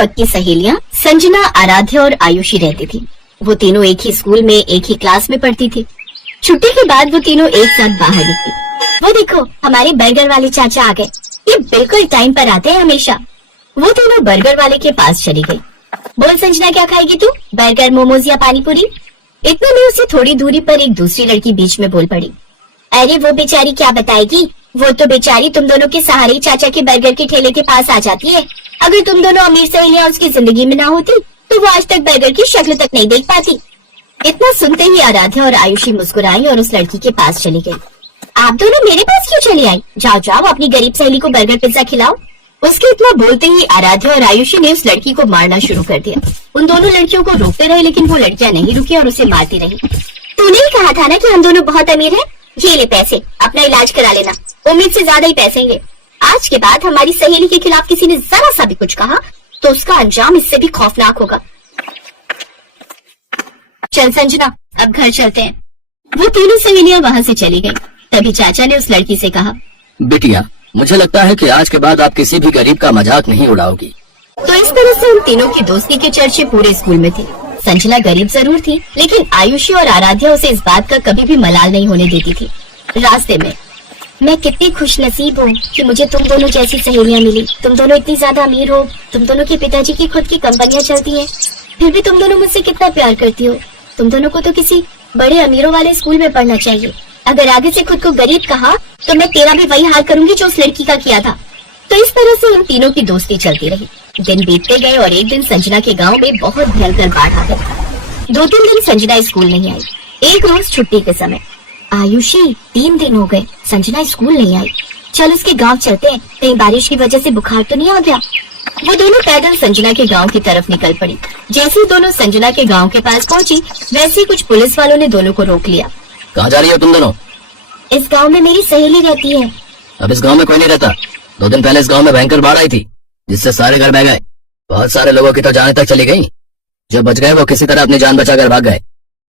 पक्की सहेलियां संजना, आराध्या और आयुषी रहती थी। वो तीनों एक ही स्कूल में एक ही क्लास में पढ़ती थी। छुट्टी के बाद वो तीनों एक साथ बाहर निकली। वो देखो, हमारे बर्गर वाले चाचा आ गए। ये बिल्कुल टाइम पर आते हैं हमेशा। वो तीनों बर्गर वाले के पास चली गई। बोल संजना, क्या खाएगी तू? बर्गर, मोमोज या पानी पूरी? इतने में उससे थोड़ी दूरी पर एक दूसरी लड़की बीच में बोल पड़ी। अरे वो बेचारी क्या बताएगी, वो तो बेचारी तुम दोनों के सहारे चाचा के बर्गर के ठेले के पास आ जाती है। अगर तुम दोनों अमीर सहेलियां उसकी जिंदगी में ना होती तो वो आज तक बर्गर की शक्ल तक नहीं देख पाती। इतना सुनते ही आराध्या और आयुषी मुस्कुराई और उस लड़की के पास चली गई। आप दोनों मेरे पास क्यों चली आई? जाओ जाओ, अपनी गरीब सहेली को बर्गर पिज्जा खिलाओ। उसके इतना बोलते ही आराध्या और आयुषी ने उस लड़की को मारना शुरू कर दिया। उन दोनों लड़कियों को रोकते रहे लेकिन वो लड़कियां नहीं रुकी और उसे मारती रही। तूने ही कहा था ना कि हम दोनों बहुत अमीर हैं। ये ले पैसे, अपना इलाज करा लेना। उम्मीद से ज्यादा ही पैसे हैं। आज के बाद हमारी सहेली के खिलाफ किसी ने जरा सा भी कुछ कहा तो उसका अंजाम इससे भी खौफनाक होगा। चल संजना, अब घर चलते हैं। वो तीनों सहेलियां वहाँ से चली गईं। तभी चाचा ने उस लड़की से कहा, बिटिया, मुझे लगता है कि आज के बाद आप किसी भी गरीब का मजाक नहीं उड़ाओगी। तो इस तरह से उन तीनों की दोस्ती के चर्चे पूरे स्कूल में थे। संजना गरीब जरूर थी लेकिन आयुषी और आराध्या उसे इस बात का कभी भी मलाल नहीं होने देती थी। रास्ते में, मैं कितनी खुशनसीब हूँ कि मुझे तुम दोनों जैसी सहेलियाँ मिली। तुम दोनों इतनी ज्यादा अमीर हो, तुम दोनों के पिताजी की खुद की कंपनियां चलती हैं, फिर भी तुम दोनों मुझसे कितना प्यार करती हो। तुम दोनों को तो किसी बड़े अमीरों वाले स्कूल में पढ़ना चाहिए। अगर आगे से खुद को गरीब कहा तो मैं तेरा भी वही हाल करूंगी जो उस लड़की का किया था। तो इस तरह से उन तीनों की दोस्ती चलती रही। दिन बीतते गए और एक दिन संजना के गांव में बहुत भयंकर बाढ़ आ गई। 2-3 दिन संजना स्कूल नहीं आई। एक रोज छुट्टी के समय, आयुषी 3 दिन हो गए संजना स्कूल नहीं आई। चल उसके गांव चलते हैं, कहीं बारिश की वजह से बुखार तो नहीं आ गया। वो दोनों पैदल संजना के गांव की तरफ निकल पड़ी। जैसे ही दोनों संजना के गांव के पास पहुंची वैसे ही कुछ पुलिस वालों ने दोनों को रोक लिया। कहाँ जा रही हो तुम दोनों? इस गांव में मेरी सहेली रहती है। अब इस गांव में कोई नहीं रहता। 2 दिन पहले इस गांव में भयंकर बाढ़ आई थी जिससे सारे घर बह गए। बहुत सारे लोगों की तो जाने तक चली गई। जो बच गए वो किसी तरह अपनी जान बचाकर भाग गए।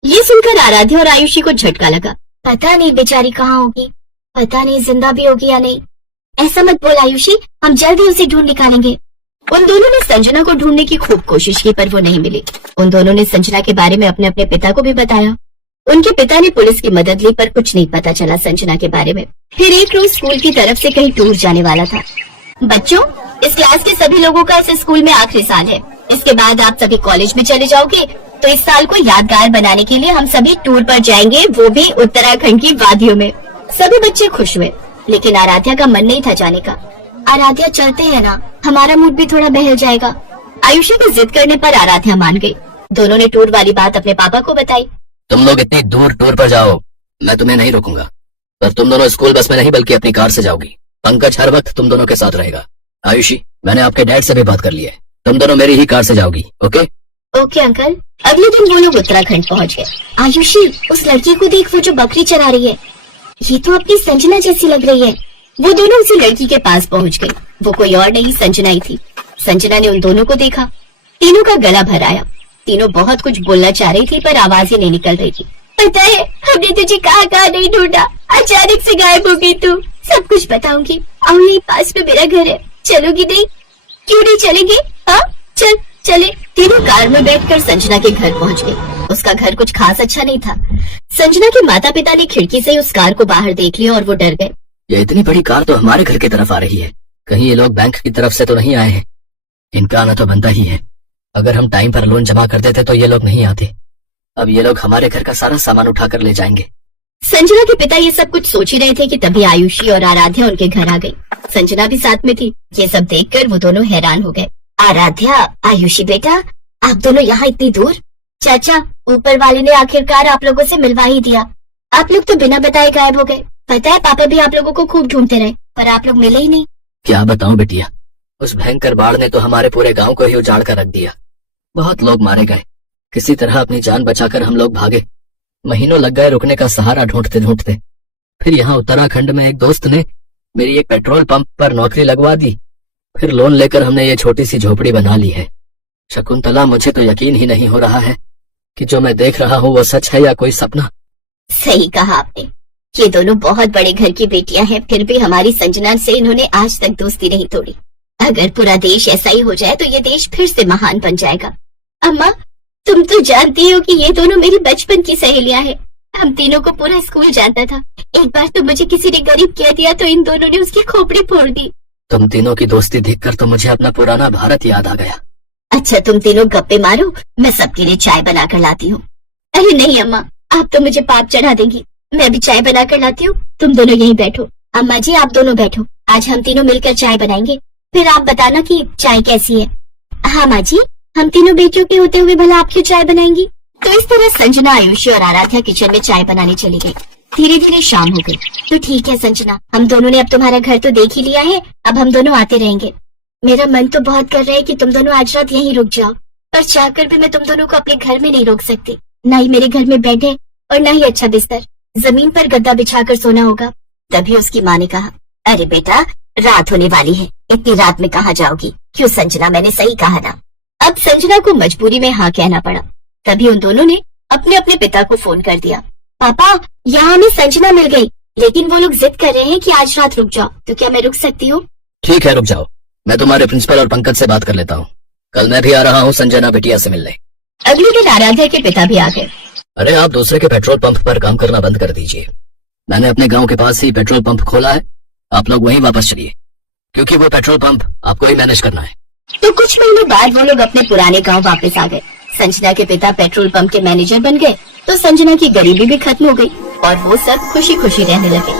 ये सुनकर आराध्या और आयुषी को झटका लगा। पता नहीं बेचारी कहाँ होगी, पता नहीं जिंदा भी होगी या नहीं। ऐसा मत बोल आयुषी, हम जल्दी उसे ढूंढ निकालेंगे। उन दोनों ने संजना को ढूंढने की खूब कोशिश की पर वो नहीं मिली। उन दोनों ने संजना के बारे में अपने अपने पिता को भी बताया। उनके पिता ने पुलिस की मदद ली पर कुछ नहीं पता चला संजना के बारे में। फिर एक रोज स्कूल की तरफ से कहीं टूर जाने वाला था। बच्चों, इस क्लास के सभी लोगों का इस स्कूल में आखिरी साल है। इसके बाद आप सभी कॉलेज में चले जाओगे, तो इस साल को यादगार बनाने के लिए हम सभी टूर पर जाएंगे, वो भी उत्तराखंड की वादियों में। सभी बच्चे खुश हुए लेकिन आराध्या का मन नहीं था जाने का। आराध्या चलते हैं ना, हमारा मूड भी थोड़ा बहल जाएगा। आयुषी की जिद करने पर आराध्या मान गई। दोनों ने टूर वाली बात अपने पापा को बताई। तुम लोग इतनी दूर टूर पर जाओ, मैं तुम्हें नहीं रोकूंगा, पर तुम दोनों स्कूल बस में नहीं बल्कि अपनी कार से जाओगी। पंकज हर वक्त तुम दोनों के साथ रहेगा। आयुषी, मैंने आपके डैड से भी बात कर ली है, तुम दोनों मेरी ही कार से जाओगी। Okay okay uncle. अगले दिन वो लोग उत्तराखंड पहुंच गए। आयुषी, उस लड़की को देख, वो जो बकरी चरा रही है, ये तो अपनी संजना जैसी लग रही है। वो दोनों उसी लड़की के पास पहुंच गए। वो कोई और नहीं, संजना ही थी। संजना ने उन दोनों को देखा। तीनों का गला भर आया। तीनों बहुत कुछ बोलना चाह रही थी पर आवाज ही नहीं निकल रही थी। पता है, हमने तुझे कहाँ कहाँ नहीं ढूंढा, अचानक से गायब हो गई तू। सब कुछ बताऊंगी। आओ, यही पास में मेरा घर है, चलोगी नहीं? क्यों नहीं चलेंगे? हाँ चल चले। तीनों कार में बैठकर संजना के घर पहुंच गए। उसका घर कुछ खास अच्छा नहीं था। संजना के माता पिता ने खिड़की से उस कार को बाहर देख लिया और वो डर गए। ये इतनी बड़ी कार तो हमारे घर की तरफ आ रही है, कहीं ये लोग बैंक की तरफ से तो नहीं आए हैं? इनका आना तो बनता ही है। अगर हम टाइम पर लोन जमा कर देते तो ये लोग नहीं आते। अब ये लोग हमारे घर का सारा सामान उठाकर ले जाएंगे। संजना के पिता ये सब कुछ सोच ही रहे थे कि तभी आयुषी और आराध्या उनके घर आ गई। संजना भी साथ में थी। ये सब देखकर वो दोनों हैरान हो गए। आराध्या, आयुषी बेटा, आप दोनों यहाँ इतनी दूर? चाचा, ऊपर वाले ने आखिरकार आप लोगों से मिलवा ही दिया। आप लोग तो बिना बताए गायब हो गए। पता है, पापा भी आप लोगों को खूब ढूंढते रहे पर आप लोग मिले ही नहीं। क्या बताऊं बेटिया, उस भयंकर बाढ़ ने तो हमारे पूरे गांव को ही उजाड़ कर रख दिया। बहुत लोग मारे गए। किसी तरह अपनी जान बचाकर हम लोग भागे। महीनों लग गए रुकने का सहारा ढूंढते ढूंढते। फिर यहाँ उत्तराखंड में एक दोस्त ने मेरी एक पेट्रोल पंप पर नौकरी लगवा दी। फिर लोन लेकर हमने ये छोटी सी झोपड़ी बना ली है। शकुंतला, मुझे तो यकीन ही नहीं हो रहा है कि जो मैं देख रहा हूँ वो सच है या कोई सपना। सही कहा आपने। ये दोनों बहुत बड़े घर की बेटियां हैं, फिर भी हमारी संजना से इन्होंने आज तक दोस्ती नहीं तोड़ी। अगर पूरा देश ऐसा ही हो जाए तो ये देश फिर से महान बन जाएगा। अम्मा, तुम तो जानती हो कि ये दोनों मेरी बचपन की सहेलियां हैं। हम तीनों को पूरा स्कूल जानता था। एक बार तो मुझे किसी ने गरीब कह दिया तो इन दोनों ने उसकी खोपड़ी फोड़ दी। तुम तीनों की दोस्ती देखकर तो मुझे अपना पुराना भारत याद आ गया। अच्छा, तुम तीनों गप्पे मारो, मैं सबके लिए चाय बना कर लाती हूँ। अरे नहीं अम्मा, आप तो मुझे पाप चढ़ा देंगी। मैं अभी चाय बना कर लाती हूँ, तुम दोनों यहीं बैठो। अम्मा जी, आप दोनों बैठो, आज हम तीनों मिलकर चाय बनाएंगे, फिर आप बताना कि चाय कैसी है। हाँ माँ जी, हम तीनों बेटियों के होते हुए भला आप क्यों चाय बनाएंगी। तो इस तरह संजना, आयुषी और आराध्या किचन में चाय बनाने चली गई। धीरे धीरे शाम हो गई। तो ठीक है संजना, हम दोनों ने अब तुम्हारा घर तो देख ही लिया है, अब हम दोनों आते रहेंगे। मेरा मन तो बहुत कर रहा है कि तुम दोनों आज रात यहीं रुक जाओ, पर चाहकर भी मैं तुम दोनों को अपने घर में नहीं रोक सकती। न ही मेरे घर में बेड है और न ही अच्छा बिस्तर, जमीन पर गद्दा बिछाकर सोना होगा। तभी उसकी माँ ने कहा, अरे बेटा, रात होने वाली है, इतनी रात में कहाँ जाओगी। क्यों संजना, मैंने सही कहा ना। अब संजना को मजबूरी में हाँ कहना पड़ा। तभी उन दोनों ने अपने अपने पिता को फोन कर दिया। पापा, यहाँ हमें संजना मिल गई, लेकिन वो लोग जिद कर रहे हैं कि आज रात रुक जाओ, तो क्या मैं रुक सकती हूँ। ठीक है, रुक जाओ, मैं तुम्हारे प्रिंसिपल और पंकज से बात कर लेता हूँ। कल मैं भी आ रहा हूँ संजना बिटिया से मिलने। अगले दिन आराध्या के पिता भी आ गए। अरे आप दूसरे के पेट्रोल पंप पर काम करना बंद कर दीजिए। मैंने अपने गांव के पास ही पेट्रोल पंप खोला है, आप लोग वहीं वापस चलिए, क्योंकि वो पेट्रोल पंप आपको ही मैनेज करना है। तो कुछ महीनों बाद वो लोग अपने पुराने गांव वापस आ गए। संजना के पिता पेट्रोल पंप के मैनेजर बन गए, तो संजना की गरीबी भी खत्म हो गई और वो सब खुशी खुशी रहने लगे।